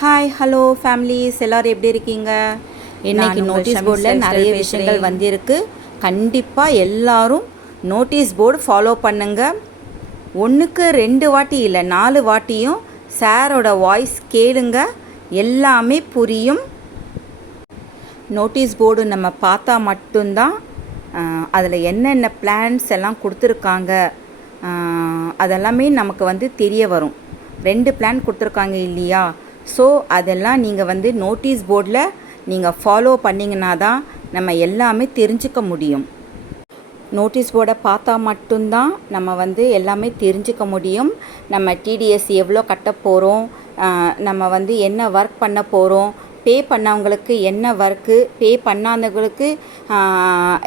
Hi hello families எல்லாரும் எப்படி இருக்கீங்க? இன்னைக்கு நோட்டீஸ் போர்டில் நிறைய. விஷயங்கள் வந்திருக்கு. கண்டிப்பாக எல்லாரும் நோட்டீஸ் போர்டு ஃபாலோ பண்ணுங்க. ஒன்றுக்கு ரெண்டு வாட்டி இல்லை நாலு வாட்டியும் சாரோட வாய்ஸ் கேளுங்க. எல்லாமே புரியும். நோட்டீஸ் போர்டு நம்ம பார்த்தா மட்டும்தான் அதில் என்னென்ன பிளான்ஸ் எல்லாம் கொடுத்துருக்காங்க அதெல்லாமே நமக்கு வந்து தெரிய வரும். ரெண்டு பிளான் கொடுத்துருக்காங்க இல்லையா? ஸோ அதெல்லாம் நீங்கள் வந்து நோட்டீஸ் போர்டில் நீங்கள் ஃபாலோ பண்ணிங்கன்னா தான் நம்ம எல்லாமே தெரிஞ்சுக்க முடியும். நோட்டீஸ் போர்டை பார்த்தா மட்டும்தான் நம்ம வந்து எல்லாமே தெரிஞ்சுக்க முடியும். நம்ம டிடிஎஸ் எவ்வளோ கட்ட போகிறோம் நம்ம வந்து என்ன ஒர்க் பண்ண போகிறோம் பே பண்ணவங்களுக்கு என்ன ஒர்க்கு பே பண்ணாதவங்களுக்கு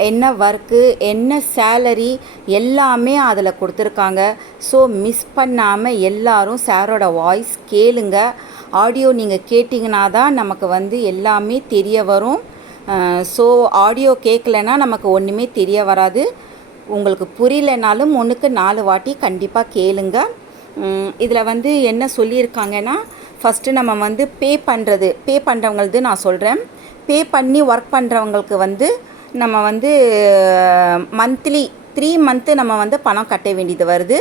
என்ன ஒர்க்கு என்ன சேலரி எல்லாமே அதில் கொடுத்துருக்காங்க. ஸோ மிஸ் பண்ணாமல் எல்லாரும் சாரோட வாய்ஸ் கேளுங்க. ஆடியோ நீங்கள் கேட்டிங்கன்னா தான் நமக்கு வந்து எல்லாமே தெரிய வரும். ஸோ ஆடியோ கேட்கலன்னா நமக்கு ஒன்றுமே தெரிய வராது. உங்களுக்கு புரியலைனாலும் ஒன்றுக்கு நாலு வாட்டி கண்டிப்பாக கேளுங்க. இதில் வந்து என்ன சொல்லியிருக்காங்கன்னா ஃபஸ்ட்டு நம்ம வந்து பே பண்ணுறது பே பண்ணுறவங்களது நான் சொல்கிறேன் பே பண்ணி ஒர்க் பண்ணுறவங்களுக்கு வந்து நம்ம வந்து மந்த்லி த்ரீ மந்த்து நம்ம வந்து பணம் கட்ட வேண்டியது வருது.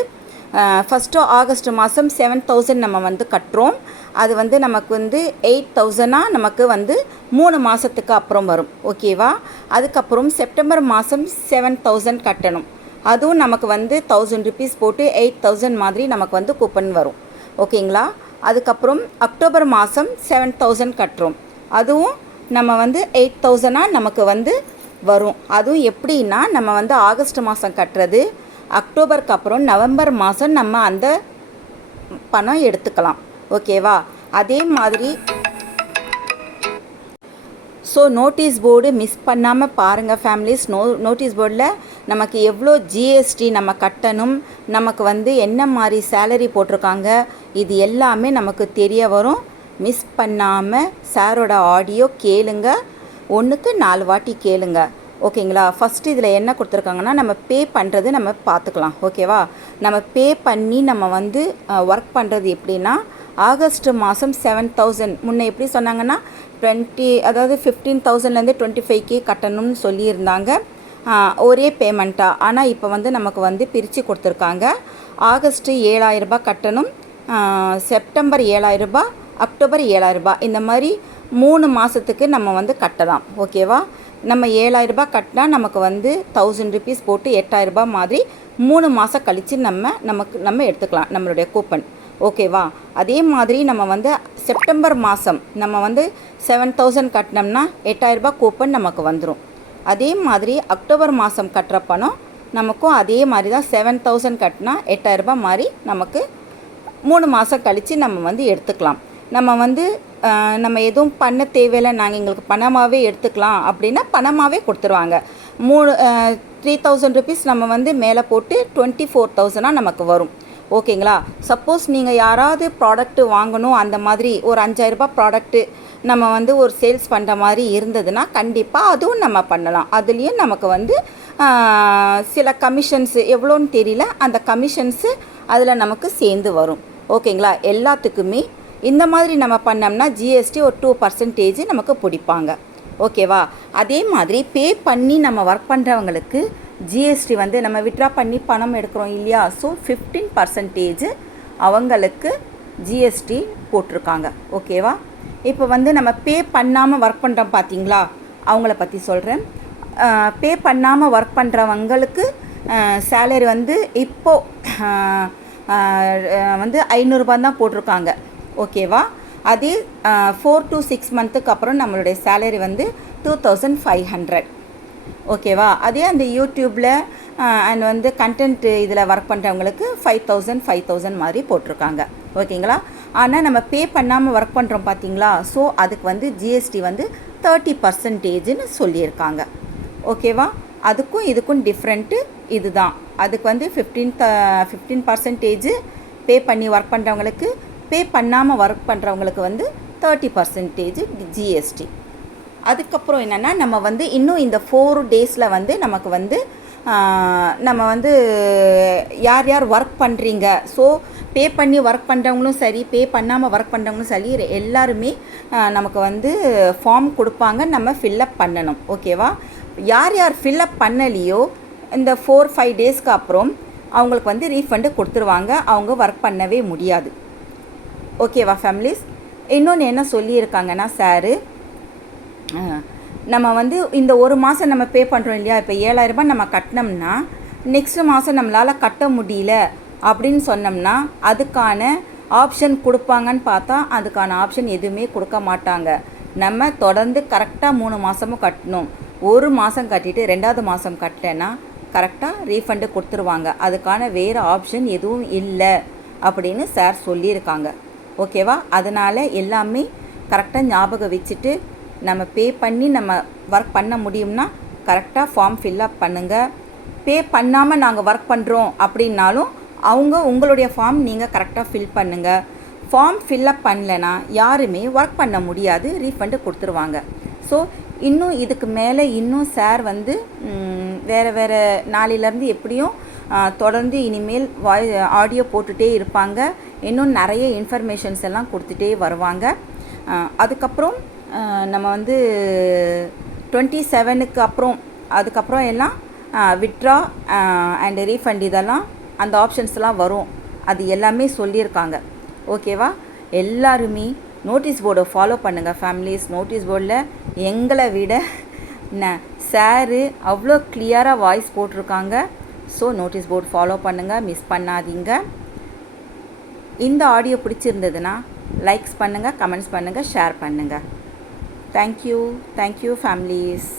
ஃபஸ்ட்டு ஆகஸ்ட் மாதம் செவன் தௌசண்ட் நம்ம வந்து கட்டுறோம். அது வந்து நமக்கு வந்து எயிட் தௌசண்டாக நமக்கு வந்து மூணு மாதத்துக்கு அப்புறம் வரும். ஓகேவா அதுக்கப்புறம் செப்டம்பர் மாதம் செவன் தௌசண்ட் கட்டணும். அதுவும் நமக்கு வந்து தௌசண்ட் ருபீஸ் போட்டு எயிட் தௌசண்ட் மாதிரி நமக்கு வந்து கூப்பன் வரும். ஓகேங்களா அதுக்கப்புறம் அக்டோபர் மாதம் செவன் தௌசண்ட் கட்டுறோம். அதுவும் நம்ம வந்து எயிட் தௌசண்டாக நமக்கு வந்து வரும். அதுவும் எப்படின்னா நம்ம வந்து ஆகஸ்ட் மாதம் கட்டுறது அக்டோபருக்கு அப்புறம் நவம்பர் மாதம் நம்ம அந்த பணம் எடுத்துக்கலாம். ஓகேவா? அதே மாதிரி ஸோ நோட்டீஸ் போர்டு மிஸ் பண்ணாமல் பாருங்கள் ஃபேமிலிஸ் நோ நோட்டீஸ் போர்டில் நமக்கு எவ்வளோ ஜிஎஸ்டி நம்ம கட்டணும் நமக்கு வந்து என்ன மாதிரி சேலரி போட்டிருக்காங்க இது எல்லாமே நமக்கு தெரிய வரும். மிஸ் பண்ணாமல் சாரோட ஆடியோ கேளுங்க. ஒன்றுக்கு நாலு வாட்டி கேளுங்கள் ஓகேங்களா? ஃபஸ்ட்டு இதில் என்ன கொடுத்துருக்காங்கன்னா நம்ம பே பண்ணுறது நம்ம பார்த்துக்கலாம். ஓகேவா? நம்ம பே பண்ணி நம்ம வந்து ஒர்க் பண்ணுறது எப்படின்னா ஆகஸ்ட் மாதம் செவன் தௌசண்ட் முன்னே எப்படி சொன்னாங்கன்னா டுவெண்ட்டி அதாவது ஃபிஃப்டீன் தௌசண்ட்லேருந்து டுவெண்ட்டி ஃபைவ் கே கட்டணும்னு சொல்லியிருந்தாங்க. ஒரே பேமெண்ட்டாக ஆனால் இப்போ வந்து நமக்கு வந்து பிரித்து கொடுத்துருக்காங்க. ஆகஸ்ட்டு ஏழாயிரரூபா கட்டணும். செப்டம்பர் ஏழாயிரரூபா அக்டோபர் ஏழாயிரரூபா இந்த மாதிரி மூணு மாதத்துக்கு நம்ம வந்து கட்டலாம். ஓகேவா? நம்ம ஏழாயிரரூபா கட்டினா நமக்கு வந்து தௌசண்ட் ருபீஸ் போட்டு எட்டாயிரரூபா மாதிரி மூணு மாதம் கழித்து நம்ம நமக்கு நம்ம எடுத்துக்கலாம் நம்மளுடைய கூப்பன் ஓகேவா அதே மாதிரி நம்ம வந்து செப்டம்பர் மாதம் நம்ம வந்து செவன் தௌசண்ட் கட்டினோம்னா எட்டாயிரரூபா கூப்பன் நமக்கு வந்துடும் அதே மாதிரி அக்டோபர் மாதம் கட்டுற பணம் நமக்கும் அதே மாதிரி தான் செவன் தௌசண்ட் கட்டினா எட்டாயிரரூபா மாதிரி நமக்கு மூணு மாதம் கழித்து நம்ம வந்து எடுத்துக்கலாம். நம்ம வந்து நம்ம எதுவும் பண்ண தேவையில்லை நாங்கள் எங்களுக்கு பணமாகவே எடுத்துக்கலாம் அப்படின்னா பணமாகவே கொடுத்துருவாங்க. மூணு த்ரீ தௌசண்ட் ருபீஸ் நம்ம வந்து மேலே போட்டு டுவெண்ட்டி ஃபோர் தௌசண்டாக நமக்கு வரும். ஓகேங்களா சப்போஸ் நீங்கள் யாராவது ப்ராடக்ட்டு வாங்கணும் அந்த மாதிரி ஒரு அஞ்சாயிரரூபா ப்ராடக்ட்டு நம்ம வந்து ஒரு சேல்ஸ் பண்ணுற மாதிரி இருந்ததுன்னா கண்டிப்பாக அதுவும் நம்ம பண்ணலாம். அதுலேயும் நமக்கு வந்து சில கமிஷன்ஸு எவ்வளோன்னு தெரியல அந்த கமிஷன்ஸு அதில் நமக்கு சேர்ந்து வரும். ஓகேங்களா எல்லாத்துக்குமே இந்த மாதிரி நம்ம பண்ணோம்னா ஜிஎஸ்டி ஒரு டூ பர்சன்டேஜ் நமக்கு பிடிப்பாங்க. ஓகேவா அதே மாதிரி பே பண்ணி நம்ம ஒர்க் பண்ணுறவங்களுக்கு ஜிஎஸ்டி வந்து நம்ம விட்ரா பண்ணி பணம் எடுக்கிறோம் இல்லையா? ஸோ ஃபிஃப்டீன் பர்சன்டேஜ் அவங்களுக்கு ஜிஎஸ்டி போட்டிருக்காங்க. ஓகேவா இப்போ வந்து நம்ம பே பண்ணாமல் ஒர்க் பண்ணுறோம் பார்த்தீங்களா அவங்கள பற்றி சொல்கிறேன் பே பண்ணாமல் ஒர்க் பண்ணுறவங்களுக்கு சேலரி வந்து இப்போது வந்து ஐநூறுரூபா தான் போட்டிருக்காங்க. ஓகேவா? அதே ஃபோர் டு சிக்ஸ் மந்த்துக்கு அப்புறம் நம்மளுடைய சேலரி வந்து டூ தௌசண்ட் ஃபைவ் ஹண்ட்ரட் ஓகேவா? அதே அந்த யூடியூப்பில் அண்ட் வந்து கண்டென்ட் இதில் ஒர்க் பண்ணுறவங்களுக்கு ஃபைவ் தௌசண்ட் ஃபைவ் தௌசண்ட் மாதிரி போட்டிருக்காங்க. ஓகேங்களா? ஆனால் நம்ம பே பண்ணாமல் ஒர்க் பண்ணுறோம் பார்த்தீங்களா ஸோ அதுக்கு வந்து ஜிஎஸ்டி வந்து தேர்ட்டி பர்சன்டேஜ்னு சொல்லியிருக்காங்க. ஓகேவா? அதுக்கும் இதுக்கும் டிஃப்ரெண்ட்டு இதுதான். அதுக்கு வந்து fifteen the fifteen percentage pay பண்ணி ஒர்க் பண்ணுறவங்களுக்கு பே பண்ணாமல் ஒர்க் பண்ணுறவங்களுக்கு வந்து தேர்ட்டி பர்சன்டேஜ் ஜிஎஸ்டி அதுக்கப்புறம் என்னென்னா நம்ம வந்து இன்னும் இந்த ஃபோர் டேஸில் வந்து நமக்கு வந்து நம்ம வந்து யார் யார் ஒர்க் பண்ணுறீங்க ஸோ பே பண்ணி ஒர்க் பண்ணுறவங்களும் சரி பே பண்ணாமல் ஒர்க் பண்ணுறவங்களும் சரி எல்லாருமே நமக்கு வந்து ஃபார்ம் கொடுப்பாங்க. நம்ம ஃபில்லப் பண்ணணும். ஓகேவா யார் யார் ஃபில்லப் பண்ணலையோ இந்த ஃபோர் ஃபைவ் டேஸ்க்கு அப்புறம் அவங்களுக்கு வந்து ரீஃபண்டு கொடுத்துருவாங்க. அவங்க ஒர்க் பண்ணவே முடியாது. ஓகேவா ஃபேமிலிஸ் இன்னொன்று என்ன சொல்லியிருக்காங்கன்னா சாரு நம்ம வந்து இந்த ஒரு மாதம் நம்ம பே பண்ணுறோம் இல்லையா? இப்போ ஏழாயிரரூபா நம்ம கட்டினோம்னா நெக்ஸ்ட் மாதம் நம்மளால் கட்ட முடியல அப்படின்னு சொன்னோம்னா அதுக்கான ஆப்ஷன் கொடுப்பாங்கன்னு பார்த்தா அதுக்கான ஆப்ஷன் எதுவுமே கொடுக்க மாட்டாங்க. நம்ம தொடர்ந்து கரெக்டாக மூணு மாதமும் கட்டணும். ஒரு மாதம் கட்டிட்டு ரெண்டாவது மாதம் கட்டலைன்னா கரெக்டாக ரீஃபண்டு கொடுத்துருவாங்க. அதுக்கான வேறு ஆப்ஷன் எதுவும் இல்லை அப்படின்னு சார் சொல்லியிருக்காங்க. ஓகேவா? அதனால் எல்லாமே கரெக்டாக ஞாபகம் வச்சுட்டு நம்ம பே பண்ணி நம்ம ஒர்க் பண்ண முடியும்னா கரெக்டாக ஃபார்ம் ஃபில்அப் பண்ணுங்கள் பே பண்ணாமல் நாங்கள் ஒர்க் பண்ணுறோம் அப்படின்னாலும் அவங்க உங்களுடைய ஃபார்ம் நீங்கள் கரெக்டாக ஃபில் பண்ணுங்கள் ஃபார்ம் ஃபில்அப் பண்ணலைன்னா யாருமே ஒர்க் பண்ண முடியாது ரீஃபண்டு கொடுத்துருவாங்க. ஸோ இன்னும் இதுக்கு மேலே இன்னும் சார் வந்து வேறு வேறு நாளையிலேருந்து எப்படியும் தொடர்ந்து இனிமேல் வாய் ஆடியோ போட்டுகிட்டே இருப்பாங்க. இன்னும் நிறைய இன்ஃபர்மேஷன்ஸ் எல்லாம் கொடுத்துட்டே வருவாங்க. அதுக்கப்புறம் நம்ம வந்து டுவெண்ட்டி செவனுக்கு அப்புறம் அதுக்கப்புறம் எல்லாம் விட்ரா அண்ட் ரீஃபண்ட் இதெல்லாம் அந்த ஆப்ஷன்ஸ்லாம் வரும். அது எல்லாமே சொல்லியிருக்காங்க. ஓகேவா எல்லாருமே நோட்டீஸ் போர்டை ஃபாலோ பண்ணுங்கள் ஃபேமிலிஸ் நோட்டீஸ் போர்டில் எங்களை விட ந சாரு அவ்வளோ கிளியராக வாய்ஸ் போட்டிருக்காங்க. ஸோ நோட்டீஸ் போர்டு ஃபாலோ பண்ணுங்கள் மிஸ் பண்ணாதீங்க. இந்த ஆடியோ பிடிச்சிருந்ததுன்னா லைக்ஸ் பண்ணுங்கள் கமெண்ட்ஸ் பண்ணுங்கள் ஷேர் பண்ணுங்கள் தேங்க்யூ தேங்க்யூ ஃபேமிலிஸ்